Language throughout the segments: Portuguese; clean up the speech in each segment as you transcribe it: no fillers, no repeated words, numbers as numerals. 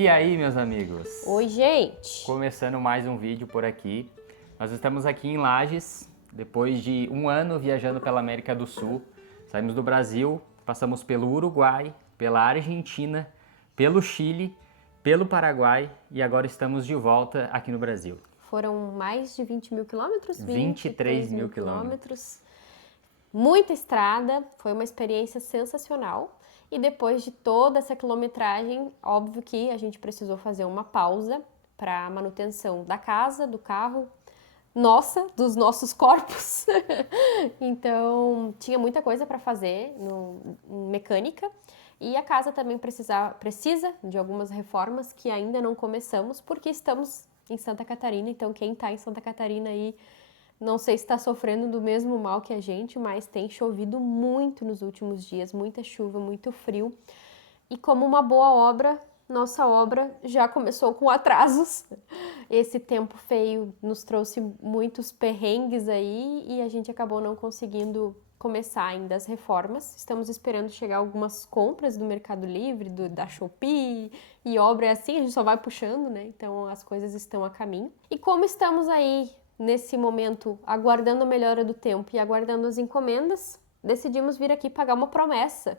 E aí, meus amigos? Oi, gente! Começando mais um vídeo por aqui. Nós estamos aqui em Lages, depois de um ano viajando pela América do Sul. Saímos do Brasil, passamos pelo Uruguai, pela Argentina, pelo Chile, pelo Paraguai e agora estamos de volta aqui no Brasil. Foram mais de 20 mil quilômetros? 23 mil quilômetros. Muita estrada, foi uma experiência sensacional. E depois de toda essa quilometragem, óbvio que a gente precisou fazer uma pausa para manutenção da casa, do carro, dos nossos corpos. Então, tinha muita coisa para fazer em mecânica. E a casa também precisa de algumas reformas que ainda não começamos, porque estamos em Santa Catarina. Então, quem está em Santa Catarina aí, não sei se está sofrendo do mesmo mal que a gente, mas tem chovido muito nos últimos dias, muita chuva, muito frio. E como uma boa obra, nossa obra já começou com atrasos. Esse tempo feio nos trouxe muitos perrengues aí e a gente acabou não conseguindo começar ainda as reformas. Estamos esperando chegar algumas compras do Mercado Livre, da Shopee, e obra é assim, a gente só vai puxando, né? Então as coisas estão a caminho. E como estamos aí nesse momento, aguardando a melhora do tempo e aguardando as encomendas, decidimos vir aqui pagar uma promessa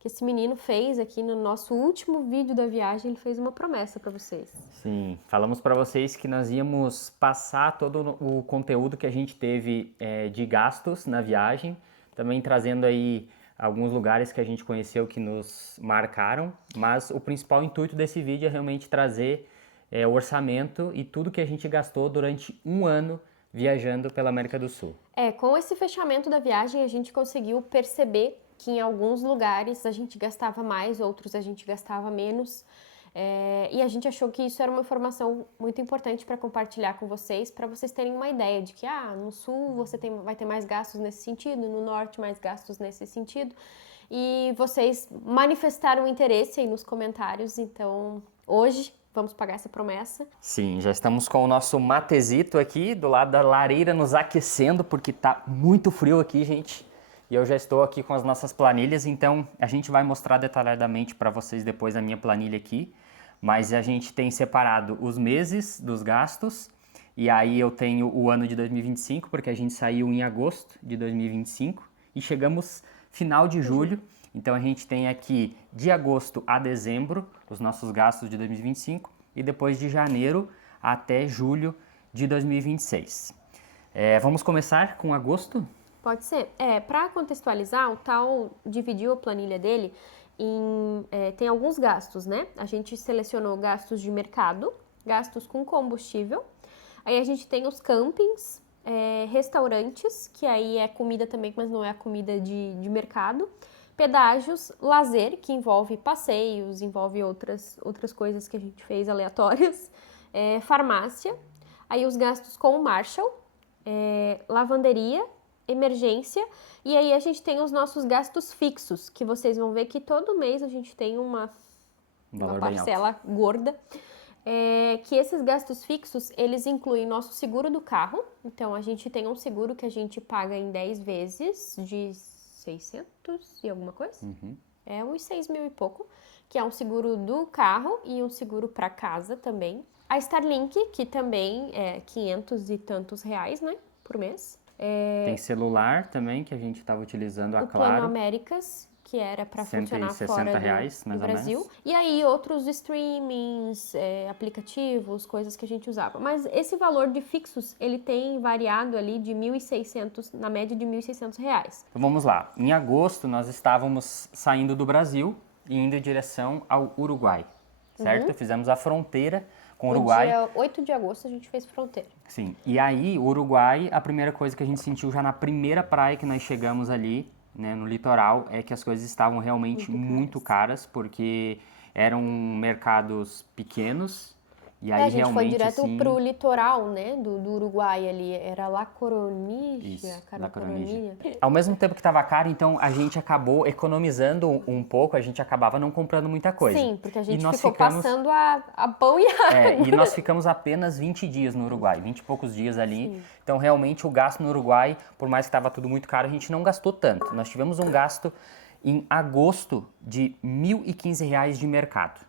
que esse menino fez aqui no nosso último vídeo da viagem. Ele fez uma promessa para vocês. Sim, falamos para vocês que nós íamos passar todo o conteúdo que a gente teve de gastos na viagem, também trazendo aí alguns lugares que a gente conheceu que nos marcaram, mas o principal intuito desse vídeo é realmente trazer o orçamento e tudo que a gente gastou durante um ano viajando pela América do Sul. Com esse fechamento da viagem a gente conseguiu perceber que em alguns lugares a gente gastava mais, outros a gente gastava menos. E a gente achou que isso era uma informação muito importante para compartilhar com vocês, para vocês terem uma ideia de que no sul você vai ter mais gastos nesse sentido, no norte mais gastos nesse sentido. E vocês manifestaram interesse aí nos comentários, então hoje vamos pagar essa promessa. Sim, já estamos com o nosso matezito aqui do lado da lareira nos aquecendo, porque tá muito frio aqui, gente. E eu já estou aqui com as nossas planilhas, então a gente vai mostrar detalhadamente para vocês depois a minha planilha aqui. Mas a gente tem separado os meses dos gastos, e aí eu tenho o ano de 2025, porque a gente saiu em agosto de 2025 e chegamos final de julho. Então a gente tem aqui de agosto a dezembro os nossos gastos de 2025 e depois de janeiro até julho de 2026. Vamos começar com agosto? Pode ser. Para contextualizar, o Tal dividiu a planilha dele tem alguns gastos, né? A gente selecionou gastos de mercado, gastos com combustível, aí a gente tem os campings, restaurantes, que aí é comida também, mas não é a comida de mercado, pedágios, lazer, que envolve passeios, envolve outras coisas que a gente fez aleatórias, farmácia, aí os gastos com o Marshall, lavanderia, emergência, e aí a gente tem os nossos gastos fixos, que vocês vão ver que todo mês a gente tem uma parcela gorda, que esses gastos fixos, eles incluem nosso seguro do carro. Então a gente tem um seguro que a gente paga em 10 vezes de 600 e alguma coisa, uns 6 mil e pouco, que é um seguro do carro e um seguro para casa também. A Starlink, que também é 500 e tantos reais, né, por mês. Tem celular também, que a gente estava utilizando, a Claro. O Plano Américas, que era para funcionar fora do Brasil. E aí outros streamings, aplicativos, coisas que a gente usava. Mas esse valor de fixos, ele tem variado ali de 1.600, na média de 1.600 reais. Então vamos lá. Em agosto nós estávamos saindo do Brasil e indo em direção ao Uruguai, certo? Fizemos a fronteira com o Uruguai. No dia 8 de agosto a gente fez fronteira. Sim, e aí o Uruguai, a primeira coisa que a gente sentiu já na primeira praia que nós chegamos ali, né, no litoral, é que as coisas estavam realmente muito caras, porque eram mercados pequenos. E aí a gente realmente, foi direto assim, pro litoral, né, do Uruguai ali, era La Coronilla, isso, La Coronilla. Ao mesmo tempo que estava caro, então a gente acabou economizando um pouco, a gente acabava não comprando muita coisa. Sim, porque a gente ficou passando a pão e água. E nós ficamos apenas 20 dias no Uruguai, 20 e poucos dias ali. Sim. Então realmente o gasto no Uruguai, por mais que estava tudo muito caro, a gente não gastou tanto. Nós tivemos um gasto em agosto de R$ 1.015 de mercado.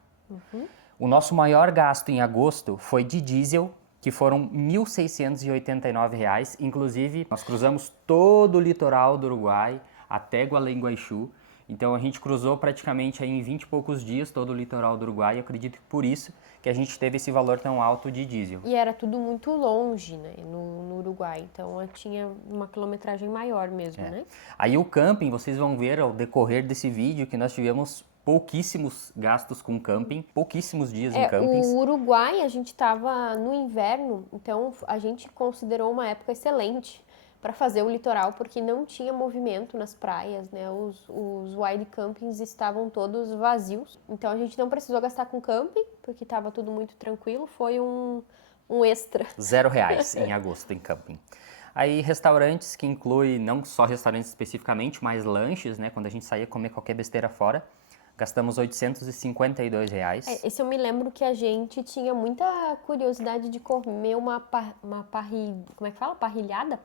O nosso maior gasto em agosto foi de diesel, que foram R$ 1.689. Inclusive, nós cruzamos todo o litoral do Uruguai até Gualeguaychú. Então a gente cruzou praticamente aí em 20 e poucos dias todo o litoral do Uruguai. Eu acredito que por isso que a gente teve esse valor tão alto de diesel. E era tudo muito longe, né, no Uruguai. Então tinha uma quilometragem maior mesmo, né? Aí o camping, vocês vão ver ao decorrer desse vídeo que nós tivemos pouquíssimos gastos com camping, pouquíssimos dias em campings. O Uruguai, a gente estava no inverno, então a gente considerou uma época excelente para fazer o litoral, porque não tinha movimento nas praias, né? Os wild campings estavam todos vazios. Então a gente não precisou gastar com camping, porque estava tudo muito tranquilo. Foi um extra. R$ 0 em agosto em camping. Aí restaurantes, que inclui não só restaurantes especificamente, mas lanches, né? Quando a gente saía comer qualquer besteira fora. Gastamos R$ 852. Esse eu me lembro que a gente tinha muita curiosidade de comer uma como é que fala? Parrilhada.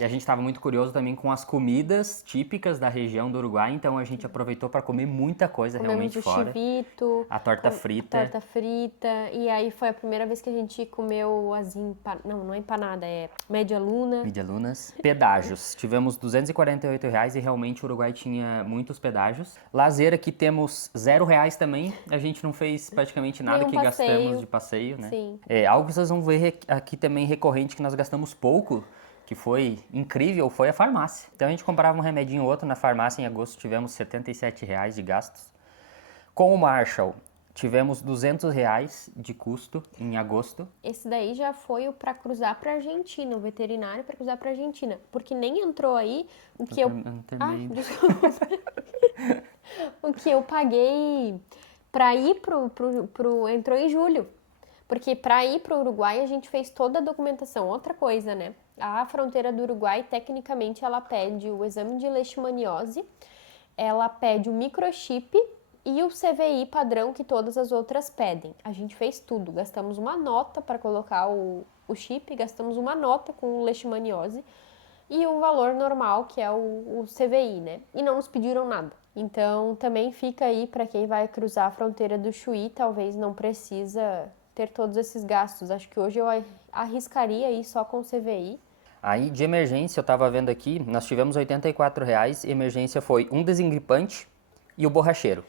E a gente estava muito curioso também com as comidas típicas da região do Uruguai, então a gente aproveitou para comer muita coisa realmente fora. Chivito, a torta frita. A torta frita. E aí foi a primeira vez que a gente comeu as não é empanada, é média luna. Média lunas. Pedágios. Tivemos R$ 248 e realmente o Uruguai tinha muitos pedágios. Lazer aqui temos R$ 0 também. A gente não fez praticamente nada que gastamos de passeio, né? Sim. Algo que vocês vão ver aqui também recorrente que nós gastamos pouco, que foi incrível, foi a farmácia. Então a gente comprava um remedinho ou outro na farmácia. Em agosto tivemos R$ 77 de gastos. Com o Marshall, tivemos R$ 200 de custo em agosto. Esse daí já foi para cruzar para Argentina, o veterinário para cruzar para Argentina, porque nem entrou aí o que desculpa. O que eu paguei para ir entrou em julho. Porque para ir para o Uruguai a gente fez toda a documentação. Outra coisa, né? A fronteira do Uruguai, tecnicamente, ela pede o exame de leishmaniose, ela pede o microchip e o CVI padrão que todas as outras pedem. A gente fez tudo. Gastamos uma nota para colocar o chip, gastamos uma nota com leishmaniose e o valor normal, que é o CVI, né? E não nos pediram nada. Então, também fica aí para quem vai cruzar a fronteira do Chuí, talvez não precisa ter todos esses gastos. Acho que hoje eu arriscaria ir só com o CVI. Aí, de emergência, eu estava vendo aqui, nós tivemos R$ 84, emergência foi um desengripante e o borracheiro.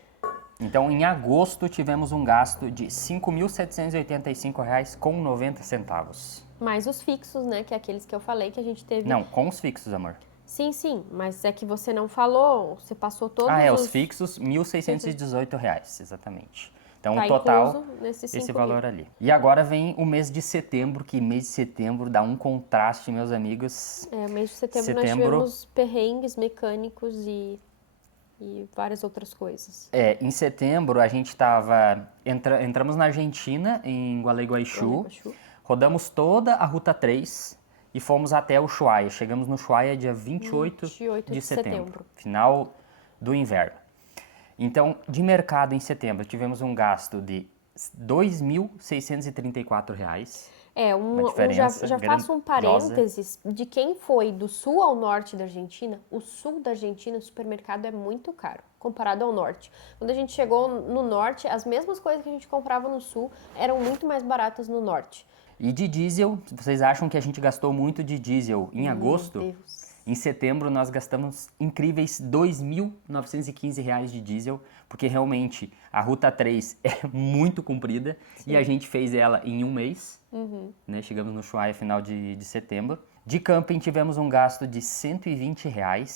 Então, em agosto, tivemos um gasto de R$ 5.785,90. Mais os fixos, né, que é aqueles que eu falei que a gente teve... Não, com os fixos, amor. Sim, mas é que você não falou, você passou todos os fixos, R$ 1.618, exatamente. Então, tá o total, esse valor ali. E agora vem o mês de setembro, que mês de setembro dá um contraste, meus amigos. Mês de setembro nós tivemos perrengues mecânicos e várias outras coisas. Em setembro a gente entramos na Argentina, em Gualeguaychú, rodamos toda a Ruta 3 e fomos até o Ushuaia. Chegamos no Ushuaia dia 28 de setembro, final do inverno. Então, de mercado em setembro, tivemos um gasto de R$ 2.634. Já faço um parênteses de quem foi do sul ao norte da Argentina. O sul da Argentina, o supermercado é muito caro, comparado ao norte. Quando a gente chegou no norte, as mesmas coisas que a gente comprava no sul eram muito mais baratas no norte. E de diesel, vocês acham que a gente gastou muito de diesel em agosto? Meu Deus. Em setembro, nós gastamos incríveis R$ 2.915 de diesel, porque realmente a Ruta 3 é muito comprida. Sim. E a gente fez ela em um mês, né? Chegamos no Ushuaia final de setembro. De camping, tivemos um gasto de R$ 120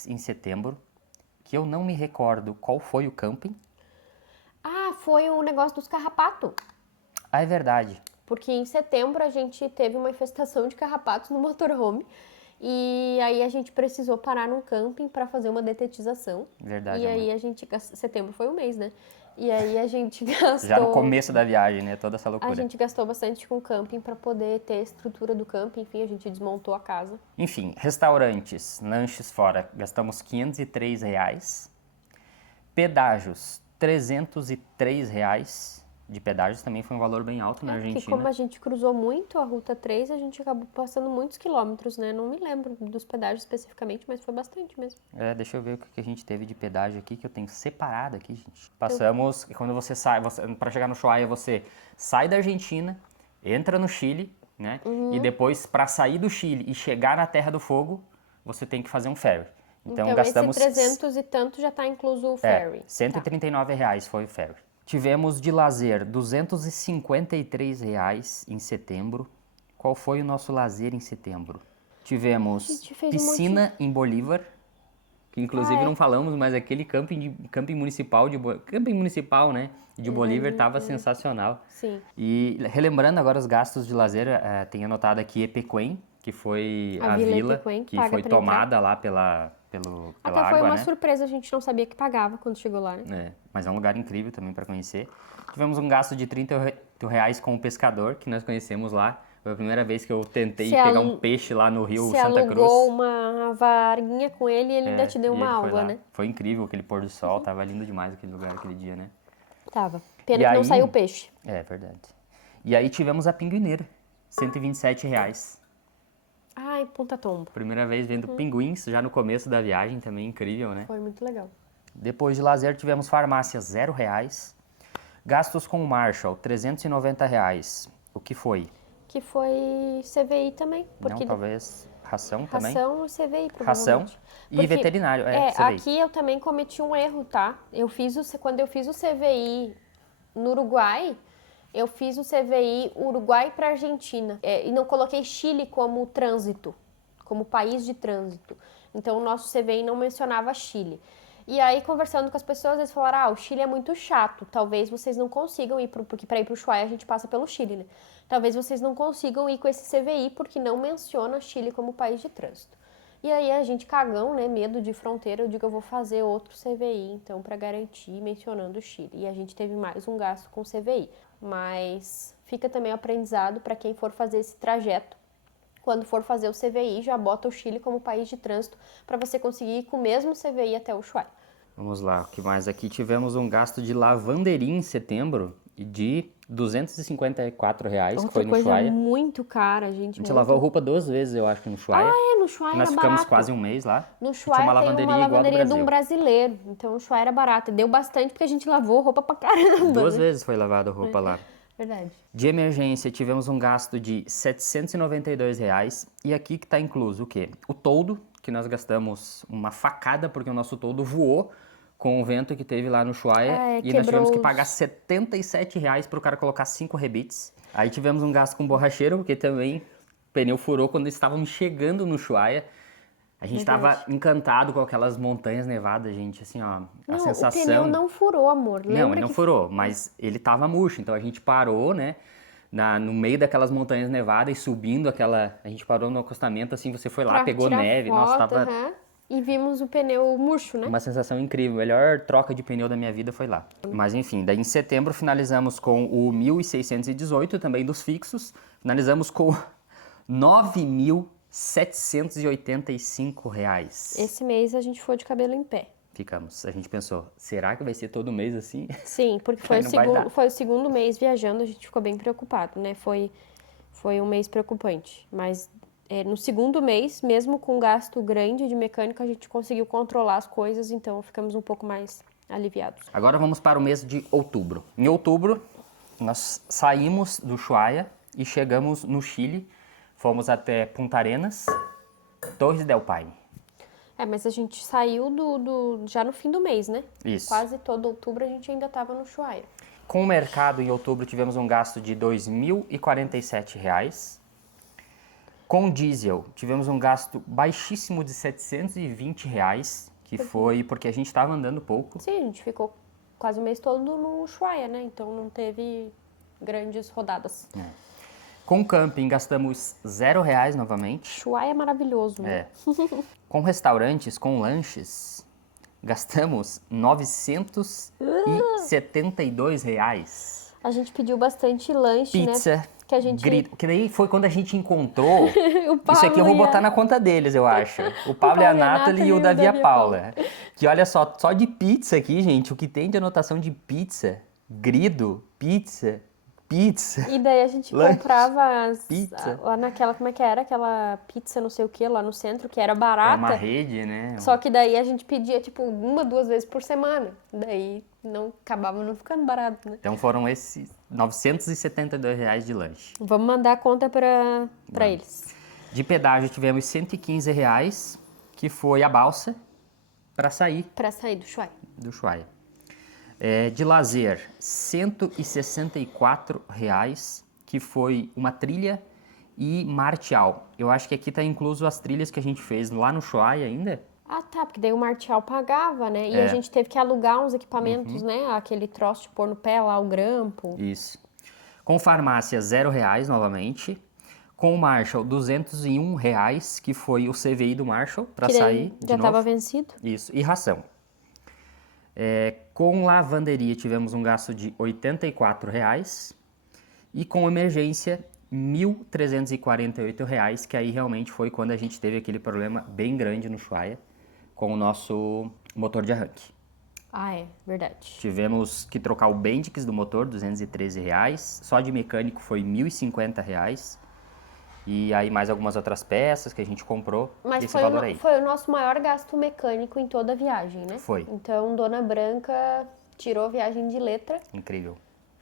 em setembro, que eu não me recordo qual foi o camping. Foi o negócio dos carrapatos. É verdade. Porque em setembro a gente teve uma infestação de carrapatos no motorhome. E aí a gente precisou parar num camping para fazer uma detetização. Verdade. E aí a gente... Setembro foi um mês, né? E aí a gente gastou... Já no começo da viagem, né? Toda essa loucura. A gente gastou bastante com camping para poder ter a estrutura do camping. Enfim, a gente desmontou a casa. Enfim, restaurantes, lanches fora, gastamos R$ 503. Pedágios, R$ 303. de pedágios também foi um valor bem alto na Porque Argentina. como a gente cruzou muito a Ruta 3, a gente acabou passando muitos quilômetros, né? Não me lembro dos pedágios especificamente, mas foi bastante mesmo. Deixa eu ver o que a gente teve de pedágio aqui, que eu tenho separado aqui, gente. Passamos, quando você sai, para chegar no Ushuaia, você sai da Argentina, entra no Chile, né? E depois, para sair do Chile e chegar na Terra do Fogo, você tem que fazer um ferry. Então gastamos... esse 300 e tanto já tá incluso o ferry. R$139 foi o ferry. Tivemos de lazer R$253 em setembro. Qual foi o nosso lazer em setembro? Tivemos piscina em Bolívar, que inclusive não falamos, mas aquele camping municipal, né, de Bolívar estava sensacional. Sim. E relembrando agora os gastos de lazer, tem anotado aqui Epequém, que foi a vila Epequém, que foi tomada lá pela Até água, foi uma né? surpresa, a gente não sabia que pagava quando chegou lá, né? Mas é um lugar incrível também para conhecer. Tivemos um gasto de R$38 com o pescador, que nós conhecemos lá. Foi a primeira vez que eu tentei pegar um peixe lá no Rio Santa Cruz. Você alugou uma varinha com ele e ele ainda te deu uma aula, né? Foi incrível aquele pôr do sol, tava lindo demais aquele lugar, aquele dia, né? Tava. Pena que não saiu peixe. É verdade. E aí tivemos a pinguineira, R$127. Ai, Ponta Tombo. Primeira vez vendo pinguins, já no começo da viagem, também incrível, né? Foi muito legal. Depois de lazer tivemos farmácia R$0. Gastos com o Marshall, R$390. O que foi? Que foi CVI também. Não, talvez ração também? Ração e CVI, provavelmente. Ração e veterinário, CVI. Aqui eu também cometi um erro, tá? Quando eu fiz o CVI no Uruguai, eu fiz o CVI Uruguai para Argentina. E não coloquei Chile como trânsito, como país de trânsito. Então o nosso CVI não mencionava Chile. E aí, conversando com as pessoas, eles falaram, o Chile é muito chato, talvez vocês não consigam ir, porque para ir para o Ushuaia a gente passa pelo Chile, né? Talvez vocês não consigam ir com esse CVI, porque não menciona Chile como país de trânsito. E aí a gente cagão, né, medo de fronteira, eu digo, eu vou fazer outro CVI, então, para garantir, mencionando o Chile. E a gente teve mais um gasto com CVI. Mas fica também aprendizado para quem for fazer esse trajeto. Quando for fazer o CVI, já bota o Chile como país de trânsito para você conseguir ir com o mesmo CVI até o Ushuaia. Vamos lá, o que mais? Aqui tivemos um gasto de lavanderia em setembro de R$254, que foi no Ushuaia. Coisa muito cara, gente. A gente lavou roupa 2 vezes, eu acho, no Ushuaia. No Ushuaia nós era ficamos barato. quase um mês lá. No Ushuaia tinha uma lavanderia de um brasileiro, então o Ushuaia era barato. Deu bastante porque a gente lavou roupa pra caramba. 2 vezes foi lavada a roupa lá. Verdade. De emergência, tivemos um gasto de R$792. E aqui que está incluso o quê? O toldo, que nós gastamos uma facada, porque o nosso toldo voou com o vento que teve lá no Ushuaia. E nós tivemos que pagar R$77 para o cara colocar 5 rebites. Aí tivemos um gasto com borracheiro, porque também o pneu furou quando estávamos chegando no Ushuaia. A gente estava encantado com aquelas montanhas nevadas, gente, assim, ó, a sensação... O pneu não furou, amor. Não, ele não furou, mas ele tava murcho, então a gente parou, né, no meio daquelas montanhas nevadas e subindo aquela... A gente parou no acostamento, assim, você foi lá, pegou neve, nossa, tava... E vimos o pneu murcho, né? Uma sensação incrível, a melhor troca de pneu da minha vida foi lá. Mas enfim, daí em setembro finalizamos com o 1.618, também dos fixos, finalizamos com 9.785 reais. Esse mês a gente foi de cabelo em pé. Ficamos. A gente pensou, será que vai ser todo mês assim? Sim, porque foi o segundo mês viajando, a gente ficou bem preocupado, né? Foi um mês preocupante. Mas no segundo mês, mesmo com gasto grande de mecânica, a gente conseguiu controlar as coisas, então ficamos um pouco mais aliviados. Agora vamos para o mês de outubro. Em outubro, nós saímos do Ushuaia e chegamos no Chile. Fomos até Punta Arenas, Torres del Paine. Mas a gente saiu já no fim do mês, né? Isso. Quase todo outubro a gente ainda estava no Ushuaia. Com o mercado, em outubro, tivemos um gasto de R$2.047. Com diesel, tivemos um gasto baixíssimo de R$720, que foi porque a gente estava andando pouco. Sim, a gente ficou quase o mês todo no Ushuaia, né? Então não teve grandes rodadas. Com camping, gastamos R$0 novamente. Ushuaia é maravilhoso, né? Com restaurantes, com lanches, gastamos R$972. A gente pediu bastante lanche, Pizza, né? Que a gente... que daí foi quando a gente encontrou... Isso aqui eu vou botar na conta deles, eu acho. O Pablo e a Nathalie e o Davi e a Paula. Que olha só de pizza aqui, gente, o que tem de anotação de pizza grido, pizza. E daí a gente Lanche, comprava pizza. lá naquela, como é que era? Aquela pizza não sei o que lá no centro, que era É barata. uma rede, né? Só que daí a gente pedia, tipo, 1, 2 vezes por semana. Daí não acabava não ficando barato, né? Então foram esses R$ 972 de lanche. Vamos mandar a conta pra eles. De pedágio tivemos R$ 115, que foi a balsa para sair Pra sair do Ushuaia. do Ushuaia. De lazer, R$ 164, que foi uma trilha e martial. Eu acho que aqui tá incluso as trilhas que a gente fez lá no Ushuaia ainda. Ah, tá, porque daí o Martial pagava, né? E a gente teve que alugar uns equipamentos, né? Aquele troço de pôr no pé lá, o grampo. Isso. Com farmácia, R$ 0 novamente. Com o Marshall, R$ 201, que foi o CVI do Marshall, para Que daí sair de já novo. tava vencido. Isso, e ração. Com lavanderia tivemos um gasto de R$ 84. E com emergência, R$ 1.348, que aí realmente foi quando a gente teve aquele problema bem grande no Ushuaia com o nosso motor de arranque. Ah, é, verdade. Tivemos que trocar o Bendix do motor, R$ 213. Só de mecânico foi R$ 1.050. E aí mais algumas outras peças que a gente comprou, Mas esse valor aí. foi o nosso maior gasto mecânico em toda a viagem, né? Foi. Então, Dona Branca tirou a viagem de letra. Incrível.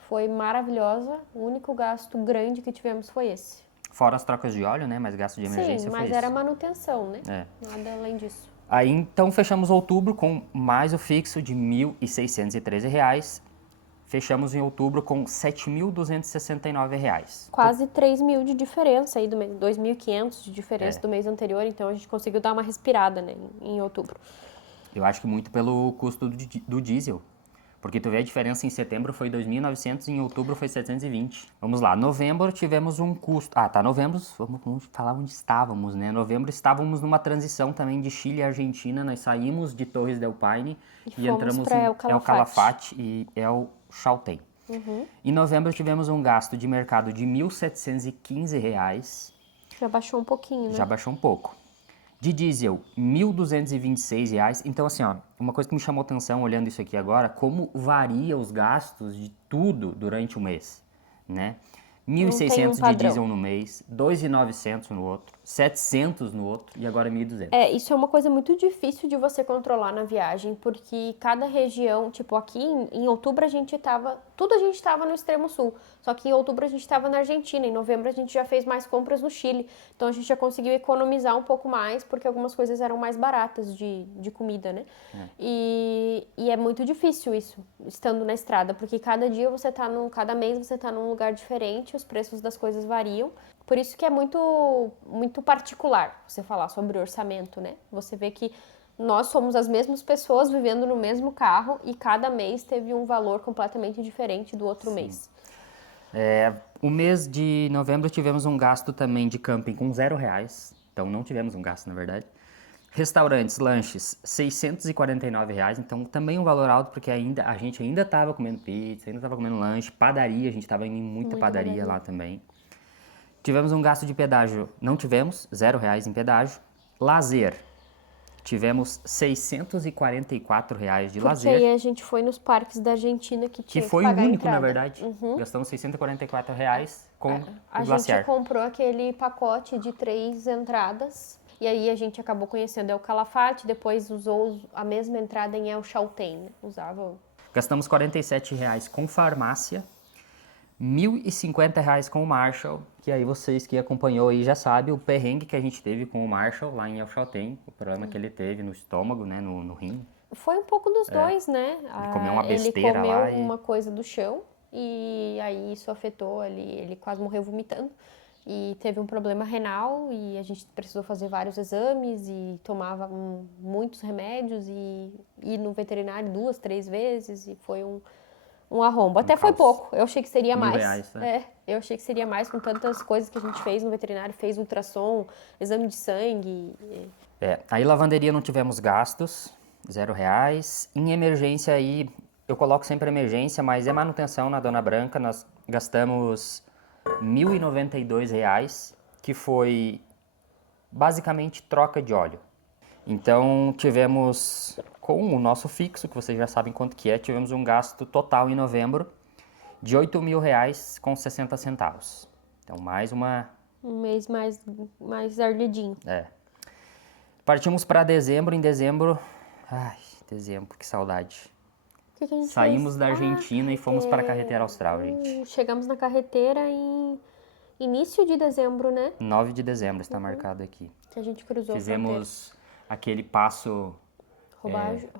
Foi maravilhosa. O único gasto grande que tivemos foi esse. Fora as trocas de óleo, né? Mas gasto de emergência Sim, foi mas esse. era manutenção, né? É. Nada além disso. Aí então fechamos outubro com mais o fixo de R$ 1.613. Fechamos em outubro com R$ 7.269. Quase 3 mil de diferença aí do mês, 2.500 de diferença do mês anterior, então a gente conseguiu dar uma respirada, né, em outubro. Eu acho que muito pelo custo do diesel. Porque tu vê a diferença em setembro foi 2.900 e em outubro foi 720. Vamos lá, novembro tivemos um custo... Ah, tá, novembro, vamos falar onde estávamos, né? Novembro estávamos numa transição também de Chile e Argentina, nós saímos de Torres del Paine e entramos pra em El El Calafate e El Chaltén. Em novembro tivemos um gasto de mercado de R$ 1.715, Já baixou um pouquinho, né? já baixou um pouco. De diesel, R$ 1.226. Então, assim, ó, uma coisa que me chamou atenção olhando isso aqui agora, como varia os gastos de tudo durante o mês, né? R$ tem um 1.600 de padrão. diesel no mês, R$ 2.900 no outro, R$ 700 no outro e agora R$ 1.200. Isso é uma coisa muito difícil de você controlar na viagem, porque cada região, tipo aqui em outubro a gente tava no extremo sul, só que em outubro a gente tava na Argentina, em novembro a gente já fez mais compras no Chile, então a gente já conseguiu economizar um pouco mais, porque algumas coisas eram mais baratas de comida, né? E é muito difícil isso, estando na estrada, porque cada dia cada mês você tá num lugar diferente, os preços das coisas variam. Por isso que é muito, muito particular você falar sobre orçamento, né? Você vê que nós somos as mesmas pessoas vivendo no mesmo carro e cada mês teve um valor completamente diferente do outro mês. O mês de novembro tivemos um gasto também de camping com R$ 0, então não tivemos um gasto, na verdade. Restaurantes, lanches, R$ 649, então também um valor alto, porque a gente ainda estava comendo pizza, ainda estava comendo lanche, padaria, a gente estava indo em muita padaria lá também. Tivemos um gasto de pedágio, não tivemos, R$ 0 em pedágio. Lazer, tivemos R$ 644 de Porque lazer. aí a gente foi nos parques da Argentina que tinha Que foi o pagar a único, na entrada. verdade. Gastamos R$ 644 com A o glaciar. gente comprou aquele pacote de 3 entradas e aí a gente acabou conhecendo El Calafate, depois usou a mesma entrada em El Chaltén, né? Gastamos R$ 47 com farmácia, R$ 1.050 com o Marshall, que aí vocês que acompanhou aí já sabem o perrengue que a gente teve com o Marshall lá em El Chaltén, o problema que ele teve no estômago, né, no rim. Foi um pouco dos dois, né? Ele comeu uma besteira ele comeu lá e... uma coisa do chão e aí isso afetou ele quase morreu vomitando. E teve um problema renal e a gente precisou fazer vários exames e tomava muitos remédios e ir no veterinário 2, 3 vezes e foi um arrombo. Até foi pouco, eu achei que seria mais. R$ 1.000, né? Eu achei que seria mais com tantas coisas que a gente fez no veterinário, fez ultrassom, exame de sangue. Aí lavanderia não tivemos gastos, R$ 0. Em emergência aí, eu coloco sempre emergência, mas é manutenção na Dona Branca, nós gastamos R$ 1.092, que foi basicamente troca de óleo. Então tivemos, com o nosso fixo, que vocês já sabem quanto que é, tivemos um gasto total em novembro de R$8.000 com 60 centavos. Então, mais uma... Um mês mais ardidinho. Partimos para dezembro. Em dezembro... Ai, dezembro, que saudade. O que a gente Saímos fez? da Argentina e fomos para a Carretera Austral, gente. Chegamos na carreteira em início de dezembro, né? 9 de dezembro está marcado aqui. Que a gente cruzou Fizemos aquele passo...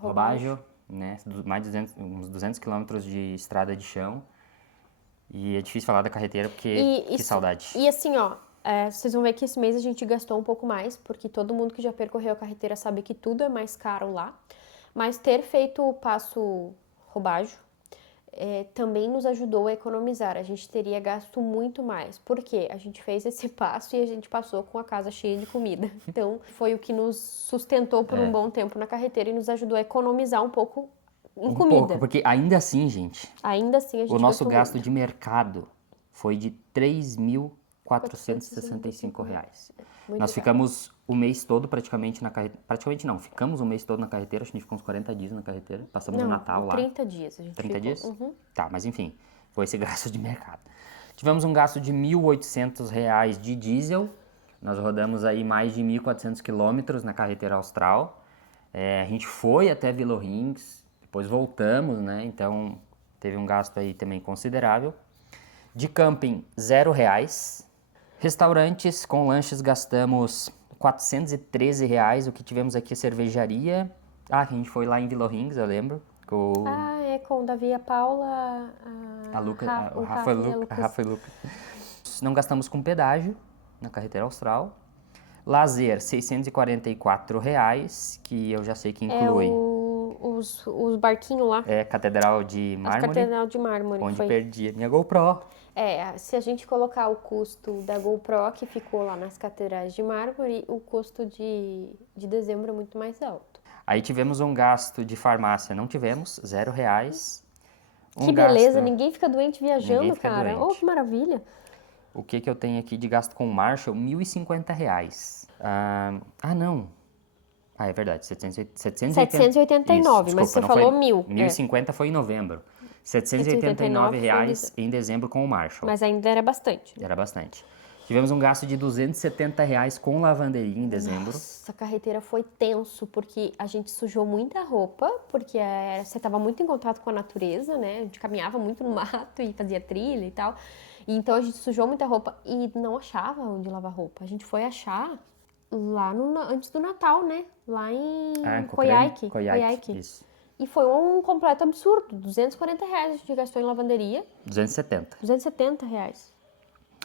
Robágio, né? Mais de uns 200 quilômetros de estrada de chão. E é difícil falar da carreteira porque que saudade. E assim, ó, vocês vão ver que esse mês a gente gastou um pouco mais, porque todo mundo que já percorreu a carreteira sabe que tudo é mais caro lá. Mas ter feito o passo Robágio também nos ajudou a economizar. A gente teria gasto muito mais. Por quê? A gente fez esse passo e a gente passou com a casa cheia de comida. Então, foi o que nos sustentou por um bom tempo na carreteira e nos ajudou a economizar um pouco em comida. Pouco, porque ainda assim, gente, Ainda assim, a gente o nosso gastou gasto muito. de mercado foi de R$3.465. Muito Nós caro. ficamos o mês todo praticamente na carreteira. Praticamente não, ficamos o mês todo na carreteira, acho que a gente ficou uns 40 dias na carreteira. Passamos o Natal lá. 30 dias a gente 30 ficou. dias? Uhum. Tá, mas enfim, foi esse gasto de mercado. Tivemos um gasto de R$1.800 de diesel. Nós rodamos aí mais de 1.400 quilômetros na carreteira austral. A gente foi até Vila Rins, depois voltamos, né? Então teve um gasto aí também considerável. De camping, R$0. Restaurantes com lanches gastamos R$413. O que tivemos aqui é cervejaria. A gente foi lá em Vila Rins, eu lembro. Com Com o Davi e a Paula, o Rafa e o Lucas. Não gastamos com pedágio na carreteira austral. Lazer, R$644, que eu já sei que inclui. Os barquinhos lá. Catedral de Mármore. Catedral de Mármore. Onde perdi a minha GoPro. Se a gente colocar o custo da GoPro, que ficou lá nas catedrais de Mármore, o custo de dezembro é muito mais alto. Aí tivemos um gasto de farmácia, não tivemos, R$0. Que beleza, ninguém fica doente viajando, cara. Doente. Oh, que maravilha. O que eu tenho aqui de gasto com o Marshall? R$1.050. Não. É verdade, 789, Isso, mas você não falou foi, 1.000. 1.050 foi em novembro. R$789 em dezembro com o Marshall. Mas ainda era bastante. Era bastante. Tivemos um gasto de R$270 com lavanderia em dezembro. Nossa, a carreteira foi tenso, porque a gente sujou muita roupa, porque você estava muito em contato com a natureza, né? A gente caminhava muito no mato e fazia trilha e tal. E então a gente sujou muita roupa e não achava onde lavar roupa. A gente foi achar lá antes do Natal, né? Lá em Coyhaique. Isso. E foi um completo absurdo. R$240 a gente gastou em lavanderia. 270. R$270.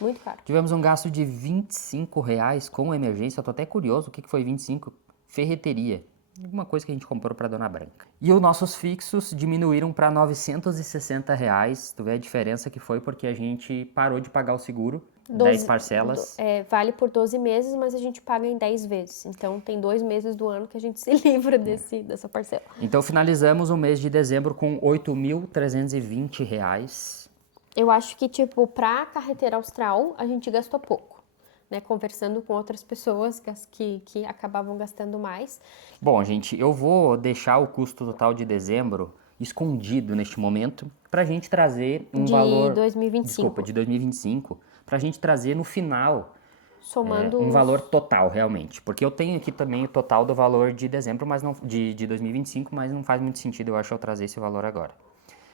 Muito caro. Tivemos um gasto de R$25 com emergência. Eu tô até curioso o que foi 25. Ferreteria. Alguma coisa que a gente comprou para Dona Branca. E os nossos fixos diminuíram para R$960. Tu vê a diferença que foi porque a gente parou de pagar o seguro. 10 parcelas. Vale por 12 meses, mas a gente paga em 10 vezes. Então, tem 2 meses do ano que a gente se livra dessa parcela. Então, finalizamos o mês de dezembro com R$8.320. Eu acho que, pra carreteira austral, a gente gastou pouco, né? Conversando com outras pessoas que acabavam gastando mais. Bom, gente, eu vou deixar o custo total de dezembro escondido neste momento pra gente trazer um valor... De 2025. Desculpa, de 2025. Pra gente trazer no final somando um valor total, realmente. Porque eu tenho aqui também o total do valor de dezembro, mas não de 2025, mas não faz muito sentido, eu acho, eu trazer esse valor agora.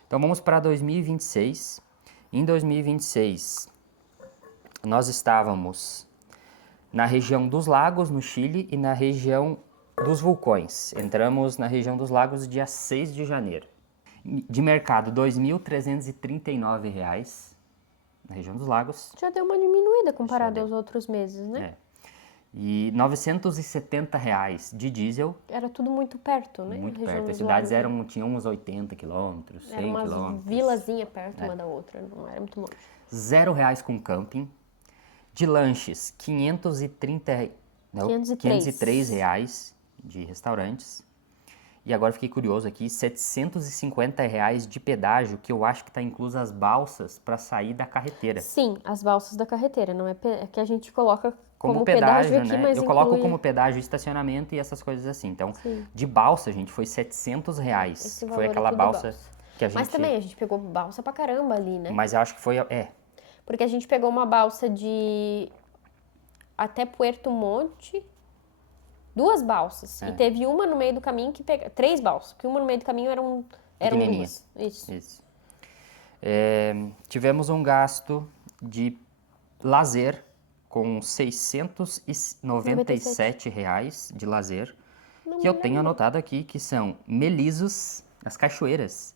Então, vamos para 2026. Em 2026, nós estávamos na região dos lagos, no Chile, e na região dos vulcões. Entramos na região dos lagos dia 6 de janeiro. De mercado, R$2.339. Na região dos lagos. Já deu uma diminuída comparado aos outros meses, né? E R$970 de diesel. Era tudo muito perto, né? Muito perto. As cidades tinham uns 80 quilômetros, 100 quilômetros. Era uma vilazinha perto uma da outra, não era muito longe. R$0 com camping. De lanches, R$503 de restaurantes. E agora fiquei curioso aqui, R$750 de pedágio, que eu acho que está incluso as balsas para sair da carreteira. Sim, as balsas da carreteira, não é que a gente coloca como pedágio aqui, né? mas eu coloco como pedágio estacionamento e essas coisas assim. Então, de balsa, gente, foi R$700. Esse foi aquela aqui balsa Que a gente... Mas também a gente pegou balsa pra caramba ali, né? Mas eu acho que foi... Porque a gente pegou uma balsa de até Puerto Monte, 2 balsas. E teve uma no meio do caminho que pega 3 balsas, que uma no meio do caminho eram Pequenininha. 2. Isso. Tivemos um gasto de lazer com R$697 de lazer, que eu tenho anotado aqui, que são Melisos, as cachoeiras.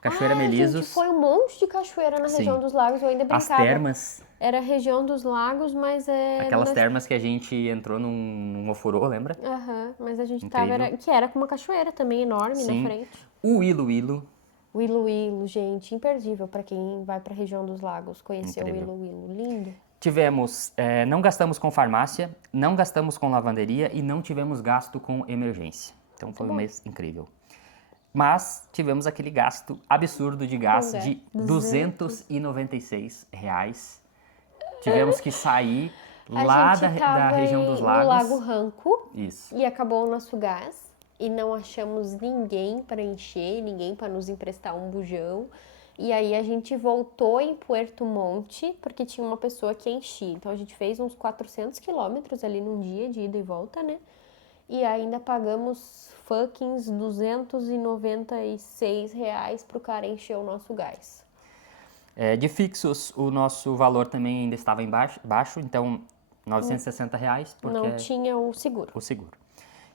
Cachoeira Melisos. Gente, foi um monte de cachoeira na região dos lagos, eu ainda As brincava. termas. Era a região dos lagos, mas Aquelas termas que a gente entrou num ofurô, lembra? Aham, mas a gente Incrível. tava... que era com uma cachoeira também enorme Sim. na frente. O Iloilo. O Iloilo, gente, imperdível pra quem vai pra região dos lagos conhecer Incrível. o Iloilo. Lindo. Tivemos, não gastamos com farmácia, não gastamos com lavanderia e não tivemos gasto com emergência. Então foi um mês incrível. Mas tivemos aquele gasto absurdo de gás de R$296. Tivemos que sair lá da região dos lagos. No Lago Ranco. Isso. E acabou o nosso gás. E não achamos ninguém para encher, ninguém para nos emprestar um bujão. E aí a gente voltou em Puerto Monte, porque tinha uma pessoa que enchia. Então a gente fez uns 400 quilômetros ali num dia de ida e volta, né? E ainda pagamos fucking R$296 pro cara encher o nosso gás. De fixos, o nosso valor também ainda estava baixo, então R$960, porque não tinha o seguro.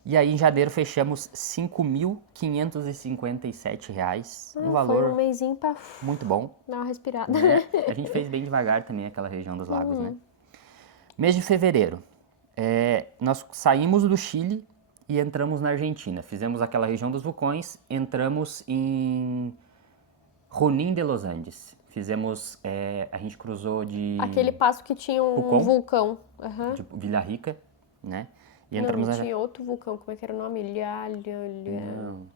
E aí em janeiro fechamos R$5.557, um valor Foi um mêsinho pra muito bom. dar uma respirada. Né? A gente fez bem devagar também aquela região dos lagos, né? Mês de fevereiro, nós saímos do Chile e entramos na Argentina. Fizemos aquela região dos vulcões, entramos em Junín de los Andes. Fizemos, a gente cruzou de... Aquele passo que tinha um vulcão. Uhum. De Vila Rica, né? E entramos tinha outro vulcão, como é que era o nome? Não.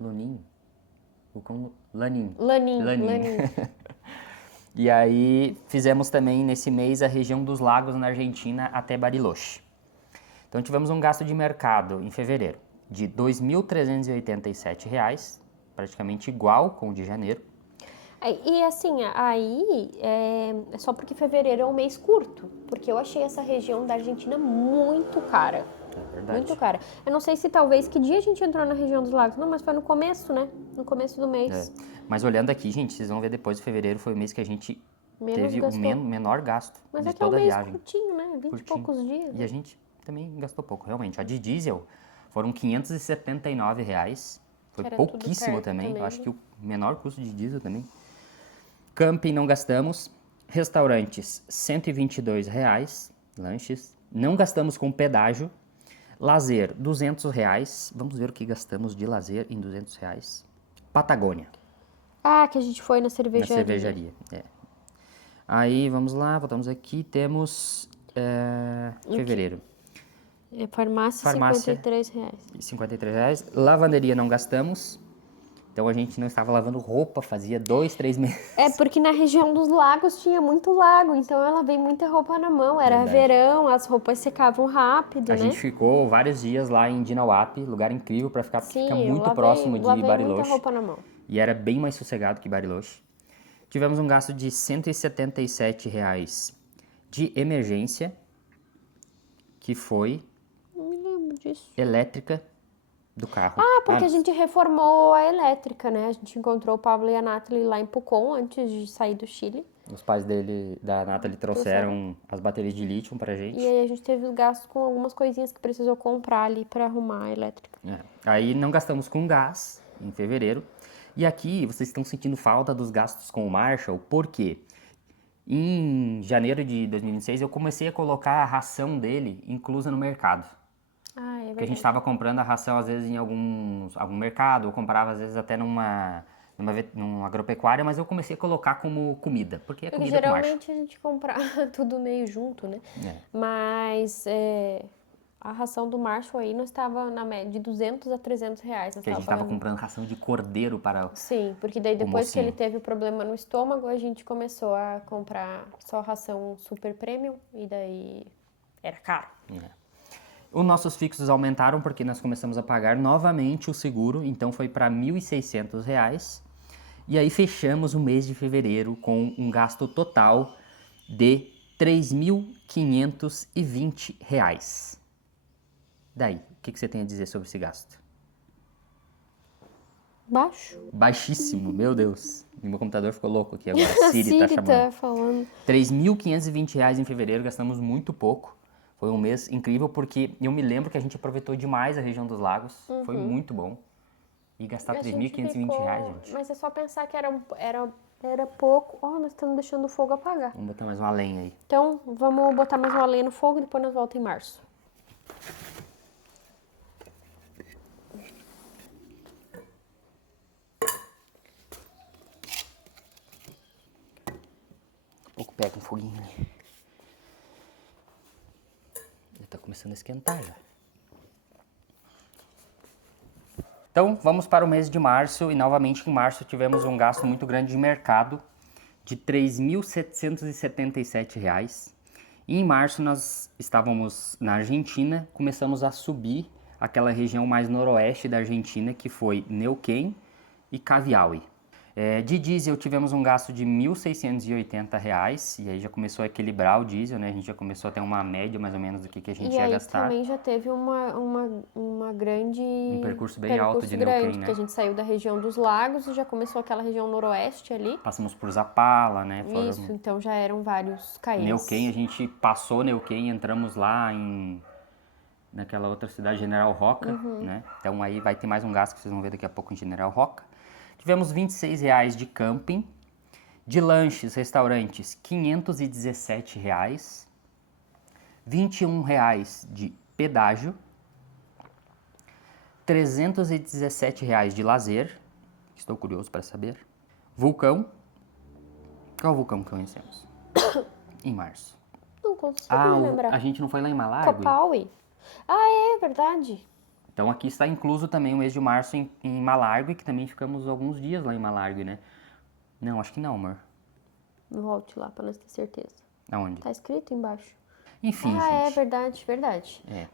Lunin. Vulcão Lanin. Lanin. E aí fizemos também nesse mês a região dos lagos na Argentina até Bariloche. Então tivemos um gasto de mercado em fevereiro de R$2.387, praticamente igual com o de janeiro. E assim, aí é só porque fevereiro é um mês curto, porque eu achei essa região da Argentina muito cara. É verdade. Muito cara. Eu não sei se talvez que dia a gente entrou na região dos lagos. Não, mas foi no começo, né? No começo do mês. Mas olhando aqui, gente, vocês vão ver depois de fevereiro foi o mês que a gente teve o menor gasto de toda a viagem. Mas é que é um mês curtinho, né? 20 e poucos dias. E a gente também gastou pouco, realmente. A de diesel foram R$579. Foi pouquíssimo também. Eu acho que o menor custo de diesel também. Camping não gastamos. Restaurantes, R$122. Lanches. Não gastamos com pedágio. Lazer, R$200. Vamos ver o que gastamos de lazer em R$200. Patagônia. Que a gente foi na cervejaria. Na cervejaria, Aí, vamos lá, voltamos aqui. Temos fevereiro. Farmácia, R$53. R$53. Lavanderia não gastamos. Então a gente não estava lavando roupa, fazia 2, 3 meses. Porque na região dos lagos tinha muito lago, então eu lavei muita roupa na mão. Era verão, as roupas secavam rápido, A gente ficou vários dias lá em Dinauap, lugar incrível para ficar, fica muito próximo de Bariloche. Lavei muita roupa na mão. E era bem mais sossegado que Bariloche. Tivemos um gasto de R$177 de emergência, que foi Não me lembro disso. elétrica do carro. Porque a gente reformou a elétrica, né? A gente encontrou o Pablo e a Nathalie lá em Pucón antes de sair do Chile. Os pais da Nathalie trouxeram as baterias de lítio pra gente. E aí a gente teve os gastos com algumas coisinhas que precisou comprar ali pra arrumar a elétrica. Aí não gastamos com gás em fevereiro. E aqui vocês estão sentindo falta dos gastos com o Marshall, por quê? Em janeiro de 2006 eu comecei a colocar a ração dele inclusa no mercado. É verdade. Porque a gente estava comprando a ração às vezes em algum mercado, ou comprava às vezes até numa agropecuária, mas eu comecei a colocar como comida, porque é comida com Marshall. Geralmente a gente compra tudo meio junto, né? Mas a ração do Marshall aí nós estava na média de R$200 a R$300. Que a gente estava comprando ração de cordeiro para Sim, porque daí depois que ele teve o problema no estômago, a gente começou a comprar só ração super premium e daí era caro. Os nossos fixos aumentaram porque nós começamos a pagar novamente o seguro, então foi para R$ 1.600. E aí fechamos o mês de fevereiro com um gasto total de R$ 3.520. Daí, o que você tem a dizer sobre esse gasto? Baixo. Baixíssimo, meu Deus. Meu computador ficou louco aqui agora. A Siri tá chamando. tá falando. R$ 3.520 em fevereiro, gastamos muito pouco. Foi um mês incrível porque eu me lembro que a gente aproveitou demais a região dos lagos. Foi muito bom. E gastar R$ 3.520, gente. Mas é só pensar que era pouco. Ó, nós estamos deixando o fogo apagar. Vamos botar mais uma lenha aí. Então, vamos botar mais uma lenha no fogo e depois nós voltamos em março. Daqui a pouco pega um foguinho ali. Já tá começando a esquentar já. Então, vamos para o mês de março e novamente em março tivemos um gasto muito grande de mercado de R$ 3.777. E em março nós estávamos na Argentina, começamos a subir aquela região mais noroeste da Argentina, que foi Neuquén e Caviaui. De diesel tivemos um gasto de R$ 1.680, e aí já começou a equilibrar o diesel, né? A gente já começou a ter uma média mais ou menos do que a gente ia gastar. E aí também já teve uma grande... Um percurso bem alto de Neuquén, né? Porque a gente saiu da região dos lagos e já começou aquela região noroeste ali. Passamos por Zapala, né? Isso, então já eram vários km. Neuquén, a gente passou Neuquén, entramos lá naquela outra cidade, General Roca, né? Então aí vai ter mais um gasto que vocês vão ver daqui a pouco em General Roca. Tivemos R$ 26 de camping, de lanches, restaurantes, R$ 517, R$ 21 de pedágio, R$ 317 de lazer, estou curioso para saber. Vulcão, qual vulcão que conhecemos? Em março. Não consigo me lembrar. A gente não foi lá em Malargüe? Copaui. Ah, é verdade. Então aqui está incluso também o mês de março em Malargüe, que também ficamos alguns dias lá em Malargüe, né? Não, acho que não, amor. Volte lá para nós ter certeza. Aonde? Tá escrito embaixo. Enfim, gente. É verdade.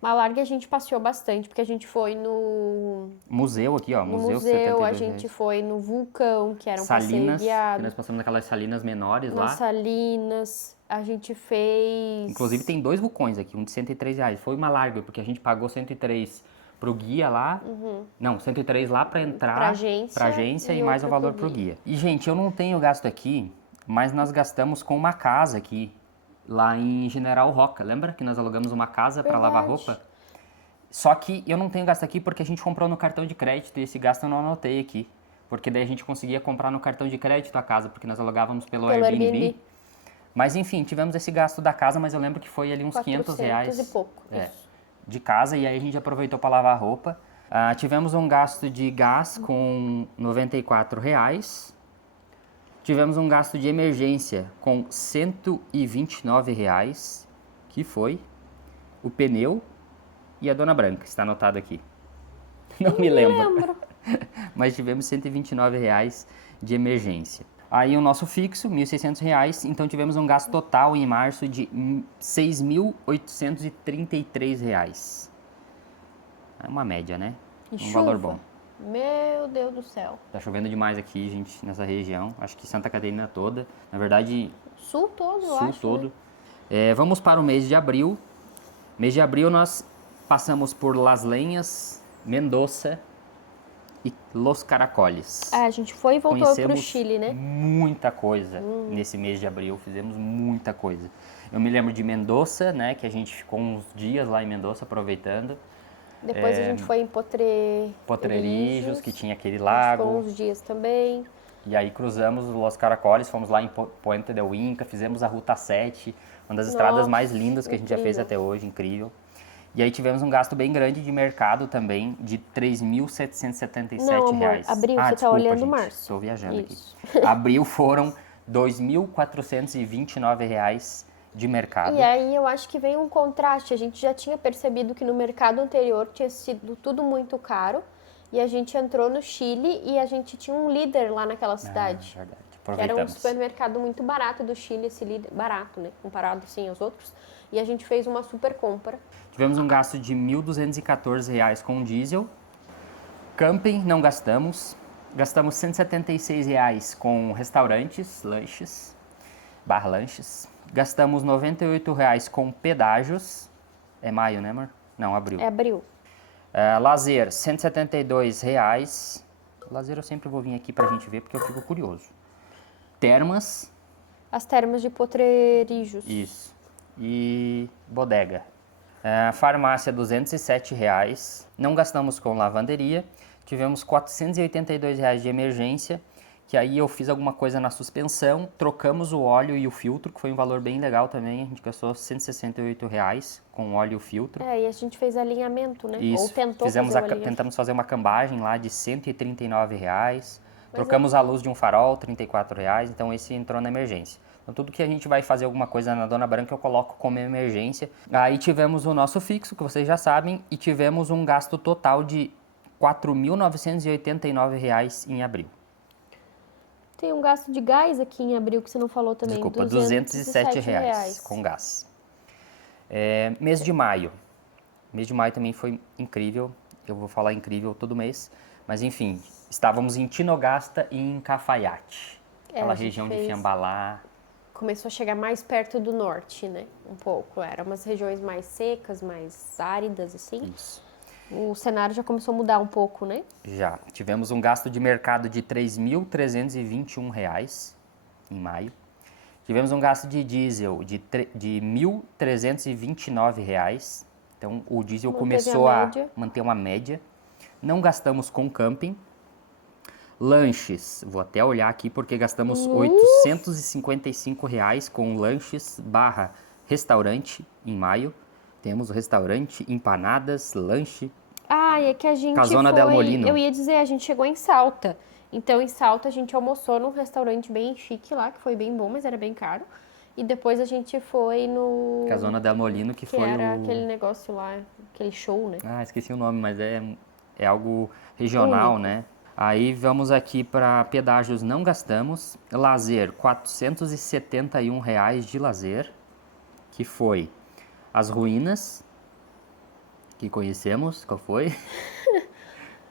Malargüe a gente passeou bastante, porque a gente foi no museu aqui, ó. museu, 72 a gente foi no vulcão, que era um Salinas, passeio guiado. que nós passamos naquelas salinas menores lá. Nas Salinas, a gente fez... Inclusive tem 2 vulcões aqui, um de R$ 103. Foi Malargüe, porque a gente pagou 103 pro guia lá. Não, 103 lá para entrar Pra agência e mais o valor pro guia. E, gente, eu não tenho gasto aqui, mas nós gastamos com uma casa aqui, lá em General Roca. Lembra que nós alugamos uma casa para lavar roupa? Só que eu não tenho gasto aqui porque a gente comprou no cartão de crédito e esse gasto eu não anotei aqui. Porque daí a gente conseguia comprar no cartão de crédito a casa, porque nós alugávamos pelo Airbnb. Mas enfim, tivemos esse gasto da casa, mas eu lembro que foi ali uns R$ 500. 400 e pouco, isso. De casa, e aí a gente aproveitou para lavar roupa. Tivemos um gasto de gás com R$ 94. Tivemos um gasto de emergência com R$ 129, que foi o pneu e a Dona Branca, está anotado aqui. Não me lembro. Mas tivemos R$ 129 de emergência. Aí o nosso fixo, R$ 1.600, então tivemos um gasto total em março de R$ 6.833. É uma média, né? Valor bom. Meu Deus do céu. Tá chovendo demais aqui, gente, nessa região. Acho que Santa Catarina toda. Na verdade... Sul todo, eu acho. Sul todo. Né? Vamos para o mês de abril. Mês de abril nós passamos por Las Lenhas, Mendoza e Los Caracoles. A gente foi e voltou pro Chile, né? Muita coisa nesse mês de abril, fizemos muita coisa. Eu me lembro de Mendoza, né, que a gente ficou uns dias lá em Mendoza aproveitando. Depois a gente foi em Potrerijos, que tinha aquele lago. Ficou uns dias também. E aí cruzamos Los Caracoles, fomos lá em Puente del Inca, fizemos a Ruta 7, uma das estradas mais lindas que a gente já fez até hoje, incrível. E aí tivemos um gasto bem grande de mercado também, de R$ 3.777. Não, amor, abril, você tá olhando março. Estou viajando aqui. Abril foram R$ 2.429 de mercado. E aí eu acho que vem um contraste. A gente já tinha percebido que no mercado anterior tinha sido tudo muito caro. E a gente entrou no Chile e a gente tinha um líder lá naquela cidade. Verdade. Que era um supermercado muito barato do Chile, esse líder, barato, né? Comparado assim aos outros. e a gente fez uma super compra. Tivemos um gasto de R$ 1.214 com diesel. Camping não gastamos. Gastamos R$ 176 com restaurantes, lanches, lanches. Gastamos R$ 98 com pedágios. É maio, né, amor? Não, abril. É abril. Lazer, R$ 172. Lazer eu sempre vou vir aqui pra gente ver, porque eu fico curioso. Termas. As termas de Potreirijos. Isso. E bodega. Farmácia, R$ 207. Não gastamos com lavanderia. Tivemos R$ 482 de emergência, que aí eu fiz alguma coisa na suspensão, trocamos o óleo e o filtro, que foi um valor bem legal também. A gente gastou R$ 168 com o óleo e o filtro. E a gente fez alinhamento, né? Isso. Ou tentou Fizemos fazer o alinhamento. tentamos fazer uma cambagem lá de R$ 139. Trocamos a luz de um farol, R$ 34. Então esse entrou na emergência. Então tudo que a gente vai fazer alguma coisa na Dona Branca eu coloco como emergência. Aí tivemos o nosso fixo, que vocês já sabem, e tivemos um gasto total de R$ 4.989 em abril. Tem um gasto de gás aqui em abril que você não falou também. Desculpa, R$ 207 com gás. Mês de maio. Mês de maio também foi incrível. Eu vou falar incrível todo mês. Mas enfim, estávamos em Tinogasta e em Cafaiate. Aquela região de Fiambalá. Começou a chegar mais perto do norte, né? Um pouco. Eram umas regiões mais secas, mais áridas, assim. Isso. O cenário já começou a mudar um pouco, né? Já. Tivemos um gasto de mercado de R$ 3.321 em maio. Tivemos um gasto de diesel de R$ 1.329. Então, o diesel começou a manter uma média. Não gastamos com camping. Lanches, vou até olhar aqui porque gastamos R$ 855 com lanches / restaurante em maio. Temos o restaurante, empanadas, lanche. É que a gente Casona del Molino. Eu ia dizer, a gente chegou em Salta. Então, em Salta, a gente almoçou num restaurante bem chique lá, que foi bem bom, mas era bem caro. E depois a gente foi no... Casona del Molino, que foi era aquele negócio lá, aquele show, né? Esqueci o nome, mas é algo regional, né? Aí vamos aqui para pedágios, não gastamos. Lazer, R$ 471 de lazer, que foi as ruínas, que conhecemos, qual foi?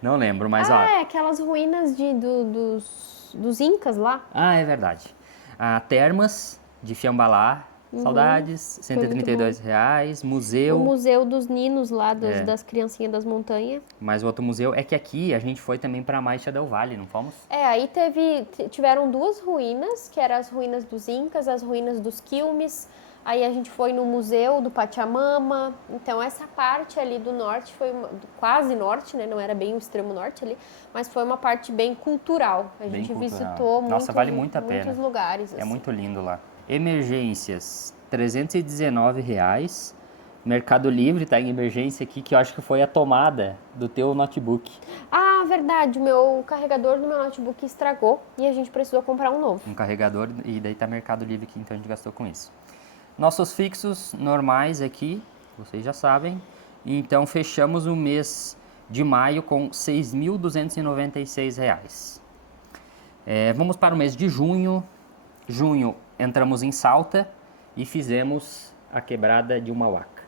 Não lembro, mas aquelas ruínas dos Incas lá. É verdade. Termas de Fiambalá, saudades, R$ 132. Museu. O Museu dos Ninos lá, das criancinhas das montanhas. Mas o outro museu é que aqui a gente foi também para Maixa del Valle, não fomos? Aí tiveram duas ruínas, que eram as ruínas dos Incas, as ruínas dos Quilmes. Aí a gente foi no Museu do Pachamama. Então essa parte ali do norte foi quase norte, né? Não era bem o extremo norte ali, mas foi uma parte bem cultural. A gente visitou vale muito a pena. Muitos lugares. É muito lindo lá. Emergências, R$ 319. Mercado Livre tá em emergência aqui, que eu acho que foi a tomada do teu notebook. Verdade. O carregador do meu notebook estragou e a gente precisou comprar um novo. Um carregador, e daí tá Mercado Livre aqui, então a gente gastou com isso. Nossos fixos normais aqui, vocês já sabem. Então, fechamos o mês de maio com R$ 6.296. Vamos para o mês de junho. Junho, entramos em Salta e fizemos a quebrada de Umauaca.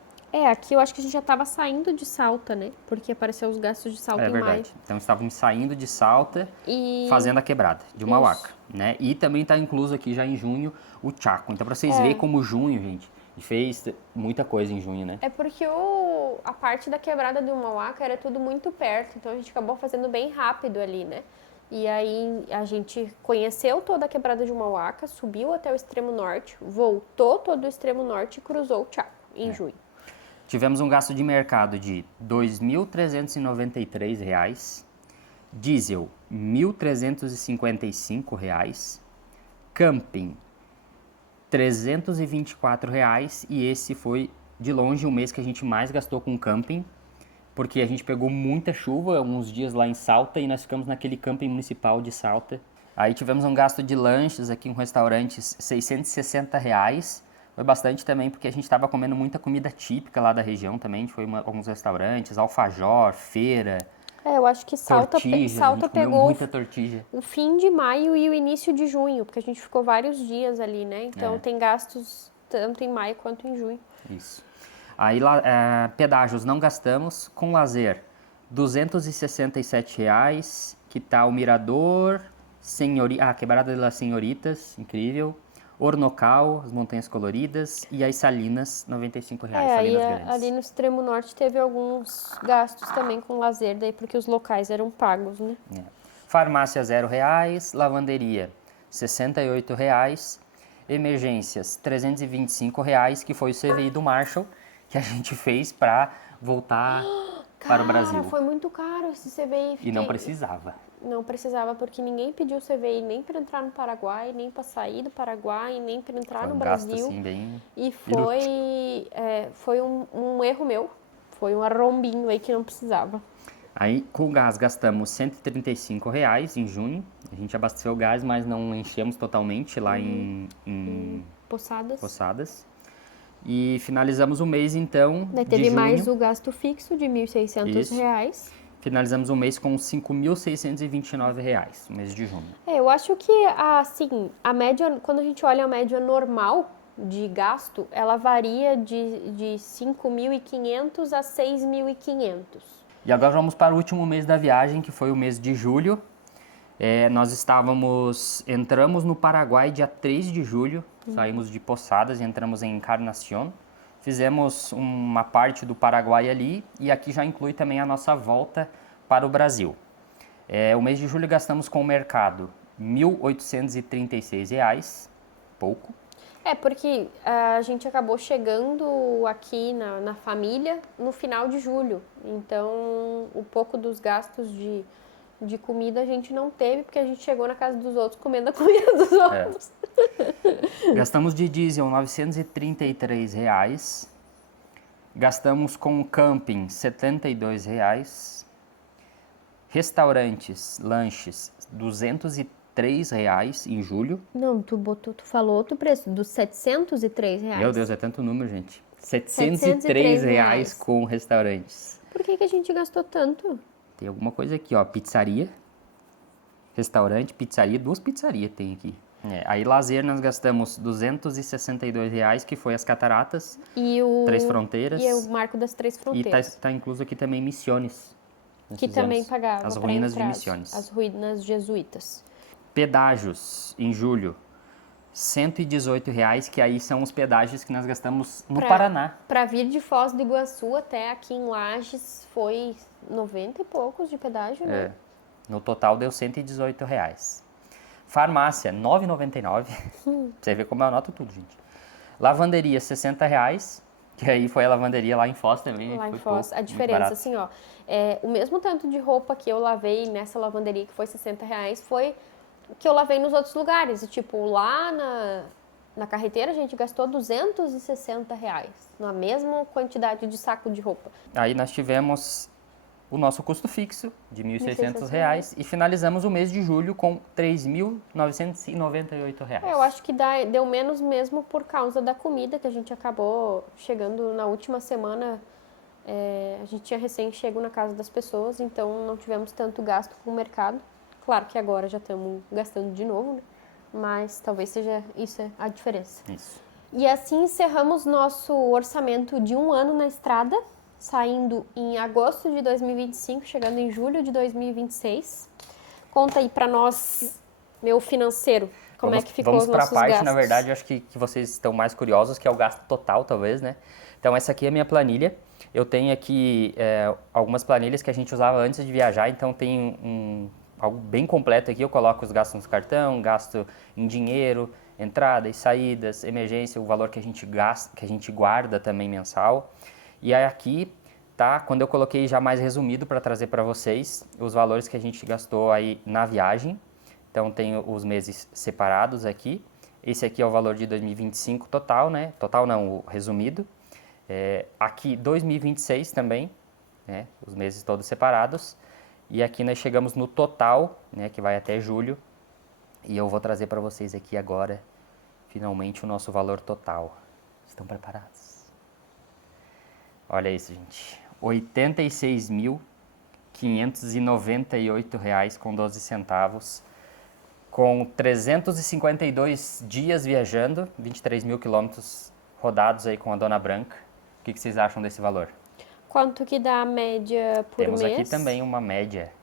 Aqui eu acho que a gente já estava saindo de Salta, né? Porque apareceu os gastos de Salta em maio. Verdade. Então, estávamos saindo de Salta e fazendo a quebrada de Umauaca, né? E também está incluso aqui já em junho o Chaco. Então, para vocês verem como junho, gente, fez muita coisa em junho, né? É porque a parte da quebrada de Umauaca era tudo muito perto, então a gente acabou fazendo bem rápido ali, né? E aí a gente conheceu toda a quebrada de Umauaca, subiu até o extremo norte, voltou todo o extremo norte e cruzou o Chaco em junho. Tivemos um gasto de mercado de R$ 2.393, diesel R$ 1.355, camping R$ 324 e esse foi de longe o mês que a gente mais gastou com camping, porque a gente pegou muita chuva uns dias lá em Salta e nós ficamos naquele camping municipal de Salta. Aí tivemos um gasto de lanches aqui em um restaurante, R$ 660. Foi bastante também, porque a gente estava comendo muita comida típica lá da região também. A gente foi em alguns restaurantes, alfajor, feira. Eu acho que Salta pegou muita tortilha. O fim de maio e o início de junho, porque a gente ficou vários dias ali, né? Então tem gastos tanto em maio quanto em junho. Isso. Aí, pedágios não gastamos. Com lazer, R$ 267, que tá o Mirador, Quebrada das Senhoritas, incrível. Ornocal, as Montanhas Coloridas, e as Salinas, R$ 95, Aí Salinas Grandes. ali no extremo norte teve alguns gastos também com lazer, daí porque os locais eram pagos, né? Farmácia, R$ 0, lavanderia, R$ 68, emergências, R$ 325, que foi o CVI do Marshall, que a gente fez para voltar para o Brasil. Cara, foi muito caro esse CVI. E não precisava. Não precisava, porque ninguém pediu CVI nem para entrar no Paraguai, nem para sair do Paraguai, nem para entrar no Brasil. Gasto, assim, bem e foi um erro meu. Foi um arrombinho aí que não precisava. Aí, com gás, gastamos R$ 135 em junho. A gente abasteceu o gás, mas não enchemos totalmente lá em Poçadas. E finalizamos o mês, então, Daí teve de junho. mais o gasto fixo de R$ 1.600. Finalizamos o mês com R$ 5.629, o mês de junho. Eu acho que, assim, a média, quando a gente olha a média normal de gasto, ela varia de 5.500 a 6.500. E agora vamos para o último mês da viagem, que foi o mês de julho. Nós entramos no Paraguai dia 3 de julho, saímos de Poçadas e entramos em Encarnación. Fizemos uma parte do Paraguai ali e aqui já inclui também a nossa volta para o Brasil. O mês de julho gastamos com o mercado R$ 1.836, pouco. Porque a gente acabou chegando aqui na família no final de julho. Então, um pouco dos gastos de comida a gente não teve, porque a gente chegou na casa dos outros comendo a comida dos outros. Gastamos de diesel R$ 933. Gastamos com camping R$ 72. Restaurantes, lanches, R$ 203 em julho. Não, tu falou outro preço, dos R$ 703. Meu Deus, é tanto número, gente. R$ 703 com restaurantes. Por que a gente gastou tanto? Tem alguma coisa aqui, ó, pizzaria, restaurante, pizzaria, 2 pizzarias tem aqui. Aí lazer nós gastamos R$ 262, que foi as cataratas, Três Fronteiras. E o Marco das Três Fronteiras. E tá incluso aqui também Misiones. Que também pagava as ruínas de Misiones. As ruínas jesuítas. Pedágios, em julho, R$ 118, que aí são os pedágios que nós gastamos no Paraná. Para vir de Foz do Iguaçu até aqui em Lages foi 90 e poucos de pedágio, né? No total deu R$ 118. Farmácia, R$ 9,99. Você vê como eu anoto tudo, gente. Lavanderia, R$ 60, que aí foi a lavanderia lá em Foz também. Lá em Foz. A diferença, assim, ó, o mesmo tanto de roupa que eu lavei nessa lavanderia, que foi R$ 60, foi que eu lavei nos outros lugares. E, tipo, lá na carreteira a gente gastou R$ 260, na mesma quantidade de saco de roupa. Aí nós tivemos o nosso custo fixo de R$ 1.600 e finalizamos o mês de julho com R$ 3.998. Eu acho que deu menos mesmo por causa da comida, que a gente acabou chegando na última semana. A gente tinha recém chego na casa das pessoas, então não tivemos tanto gasto com o mercado. Claro que agora já estamos gastando de novo, né? Mas talvez seja isso a diferença. Isso. E assim encerramos nosso orçamento de um ano na estrada, saindo em agosto de 2025, chegando em julho de 2026. Conta aí pra nós, meu financeiro, como é que ficou os nossos gastos. Vamos pra parte, na verdade, eu acho que vocês estão mais curiosos, que é o gasto total, talvez, né? Então, essa aqui é a minha planilha. Eu tenho aqui algumas planilhas que a gente usava antes de viajar, então tem algo bem completo aqui. Eu coloco os gastos no cartão, gasto em dinheiro, entradas, saídas, emergência, o valor que a gente gasta, que a gente guarda também mensal. E aí aqui tá, quando eu coloquei já mais resumido para trazer para vocês os valores que a gente gastou aí na viagem. Então tem os meses separados aqui. Esse aqui é o valor de 2025 total, né? Total não, o resumido. Aqui 2026 também, né? Os meses todos separados. E aqui nós chegamos no total, né? Que vai até julho. E eu vou trazer para vocês aqui agora, finalmente, o nosso valor total. Estão preparados? Olha isso, gente. R$ 86.598,12, com 352 dias viajando, 23 mil quilômetros rodados aí com a Dona Branca. O que vocês acham desse valor? Quanto que dá a média por Temos mês? aqui também uma média.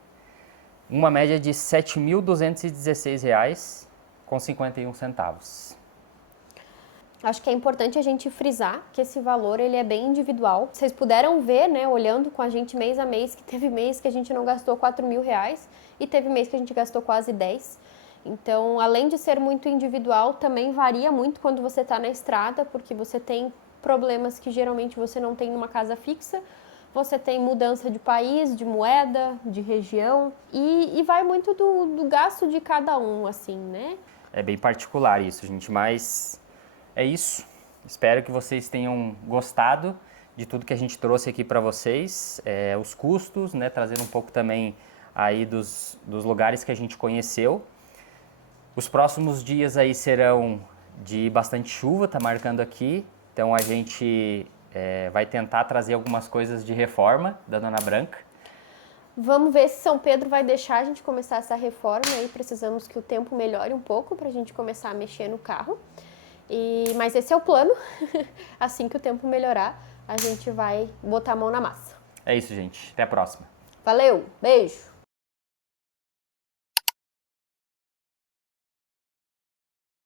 Uma média de R$ 7.216,51. Acho que é importante a gente frisar que esse valor ele é bem individual. Vocês puderam ver, né, olhando com a gente mês a mês, que teve mês que a gente não gastou R$ 4.000 e teve mês que a gente gastou quase 10. Então, além de ser muito individual, também varia muito quando você está na estrada, porque você tem problemas que geralmente você não tem numa casa fixa. Você tem mudança de país, de moeda, de região e vai muito do gasto de cada um, assim, né? É bem particular isso, gente, mas é isso. Espero que vocês tenham gostado de tudo que a gente trouxe aqui para vocês, os custos, né, trazendo um pouco também aí dos lugares que a gente conheceu. Os próximos dias aí serão de bastante chuva, tá marcando aqui, então a gente vai tentar trazer algumas coisas de reforma da Dona Branca. Vamos ver se São Pedro vai deixar a gente começar essa reforma aí. Precisamos que o tempo melhore um pouco para a gente começar a mexer no carro. Mas esse é o plano. Assim que o tempo melhorar, a gente vai botar a mão na massa. É isso, gente. Até a próxima. Valeu, beijo!